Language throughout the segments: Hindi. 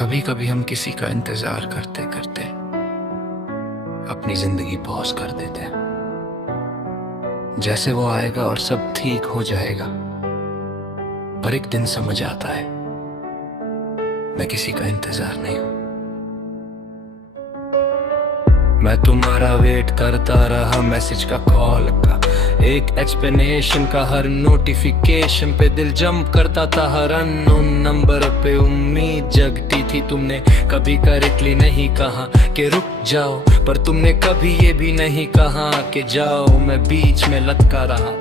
कभी कभी हम किसी का इंतजार करते करते अपनी जिंदगी पॉज कर देते हैं, जैसे वो आएगा और सब ठीक हो जाएगा। पर एक दिन समझ आता है मैं किसी का इंतजार नहीं हूं। मैं तुम्हारा वेट करता रहा, मैसेज का, कॉल का, एक एक्सप्लेनेशन का, हर नोटिफिकेशन पे दिल जंप करता था, हर अननोन नंबर पे उम्मीद जगती थी। तुमने कभी करेक्टली नहीं कहा कि रुक जाओ, पर तुमने कभी ये भी नहीं कहा कि जाओ। मैं बीच में लटका रहा,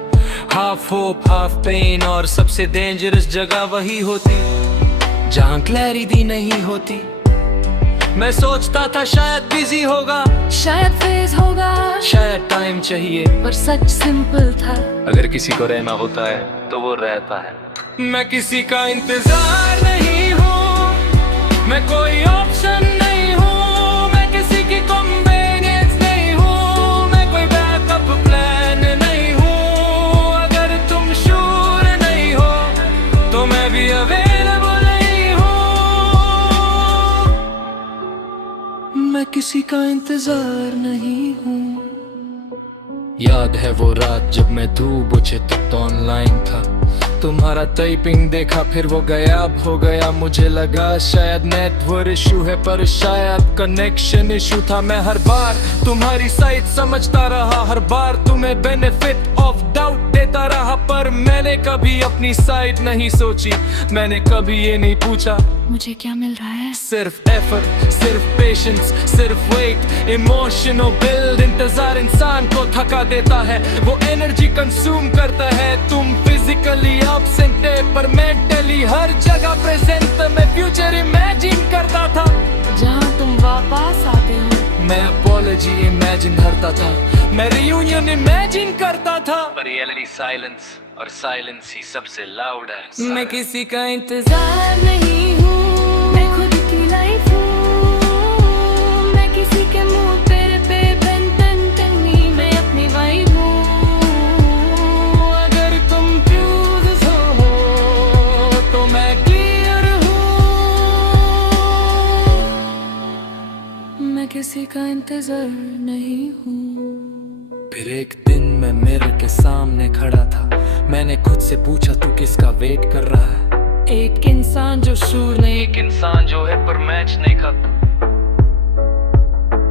हाफ होप हाफ पेन, और सबसे डेंजरस जगह वही होती जहाँ क्लैरिटी नहीं होती। मैं सोचता था शायद बिजी होगा, शायद फेज होगा, शायद टाइम चाहिए, पर सच सिंपल था। अगर किसी को रहना होता है तो वो रहता है। मैं किसी का इंतजार नहीं हूँ, मैं कोई ऑप्शन नहीं हूँ, मैं किसी की कन्वीनियंस नहीं हूँ, मैं कोई बैकअप प्लान नहीं हूँ। अगर तुम श्योर नहीं हो तो मैं भी अवेलेबल नहीं हूँ। मैं किसी का इंतजार नहीं हूँ। याद है वो रात जब मैं धूप बुझे तक तो ऑनलाइन था, तुम्हारा टाइपिंग देखा फिर वो गायब हो गया। मुझे लगा शायद नेटवर्क इशू है, पर शायद कनेक्शन इशू था। मैं हर बार तुम्हारी साइड समझता रहा, हर बार तुम्हें बेनिफिट ऑफ डाउट देता रहा, पर मैंने कभी अपनी साइड नहीं सोची। मैंने कभी ये नहीं पूछा मुझे क्या मिल रहा है। सिर्फ एफर्ट, सिर्फ पेशेंस, सिर्फ वेट, इमोशनल बिल्ड। इंतजार इंसान को थका देता है, वो एनर्जी कंज्यूम करता है। तुम फिजिकली एब्सेंट है पर मेंटली हर जगह प्रेजेंट। मैं फ्यूचर इमेजिन करता था जहाँ तुम वापस आते हो। मैं अपॉलॉजी इमेजिन करता था, मैं रियूनियन इमेजिन करता था, पर रियलिटी साइलेंस, और साइलेंस ही सबसे लाउड है। मैं किसी का इंतजार नहीं हूँ, मैं खुद की लाइफ हूँ, मैं किसी के मुंह पे पेन नहीं, मैं अपनी वाइब हूँ। अगर तुम फ्यूज हो तो मैं क्लियर हूँ। मैं किसी का इंतजार नहीं हूँ। फिर एक दिन मैं मिरर के सामने खड़ा था, मैंने खुद से पूछा तू किसका वेट कर रहा है। एक इंसान जो शूर नहीं, एक इंसान जो है पर मैच नहीं खाता।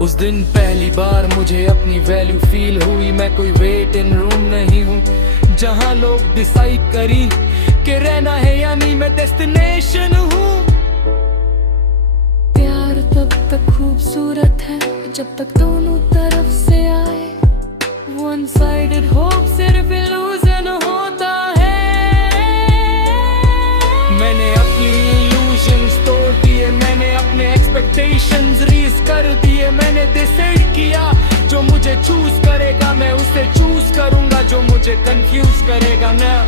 उस दिन पहली बार मुझे अपनी वैल्यू फील हुई। मैं कोई वेट इन रूम नहीं हूँ जहाँ लोग डिसाइड करी कि रहना है या नहीं, मैं डेस्टिनेशन हूँ। प्यार तब तक खूबसूरत है जब तक दोनों तरफ से आए। वन साइडेड होप सिर्फ इल्यूजन होता है। मैंने अपनी इल्यूजन्स तोड़ दिए, मैंने अपने एक्सपेक्टेशंस रीज कर दिए। मैंने डिसाइड किया जो मुझे चूज करेगा मैं उसे चूज करूंगा, जो मुझे कंफ्यूज करेगा मैं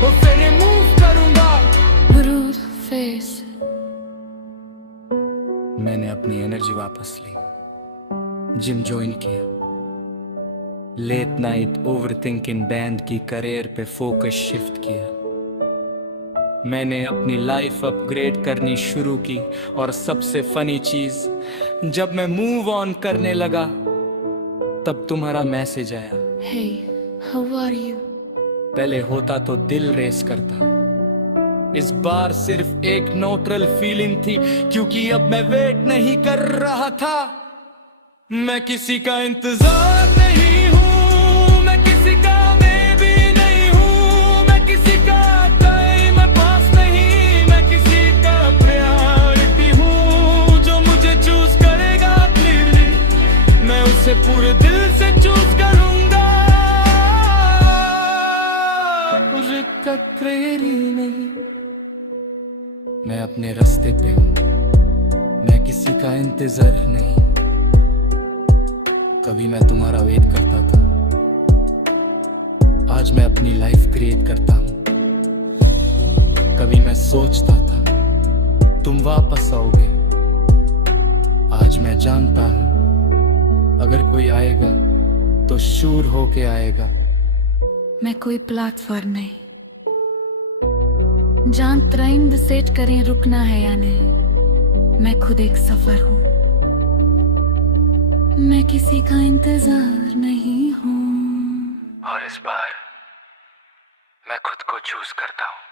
वो फिर रिमूव करूंगा। Bruce face. मैंने अपनी एनर्जी वापस ली, जिम ज्वाइन किया, लेट नाइट ओवरथिंकिंग बैंड की करियर पे फोकस शिफ्ट किया। मैंने अपनी लाइफ अपग्रेड करनी शुरू की, और सबसे फनी चीज जब मैं मूव ऑन करने लगा तब तुम्हारा मैसेज आया। Hey, how are you? पहले होता तो दिल रेस करता, इस बार सिर्फ एक न्यूट्रल फीलिंग थी, क्योंकि अब मैं वेट नहीं कर रहा था। मैं किसी का इंतजार नहीं हूँ, मैं किसी का मैं भी नहीं हूँ, मैं किसी का टाइम पास नहीं, मैं किसी का प्रायोरिटी हूँ। जो मुझे चूज करेगा क्लियरली मैं उसे पूरे दिल से चूज करूंगा। मुझे टकरेरी नहीं, मैं अपने रास्ते पे हूँ, मैं किसी का इंतजार नहीं। कभी मैं तुम्हारा वेट करता था, आज मैं अपनी लाइफ क्रिएट करता हूँ। कभी मैं सोचता था तुम वापस आओगे, आज मैं जानता हूँ अगर कोई आएगा तो शूर होके आएगा। मैं कोई प्लेटफॉर्म नहीं जहाँ ट्रेन डिसाइड करें रुकना है या नहीं। मैं खुद एक सफर हूँ, मैं किसी का इंतजार नहीं हूँ। और इस बार मैं खुद को चूज करता हूँ।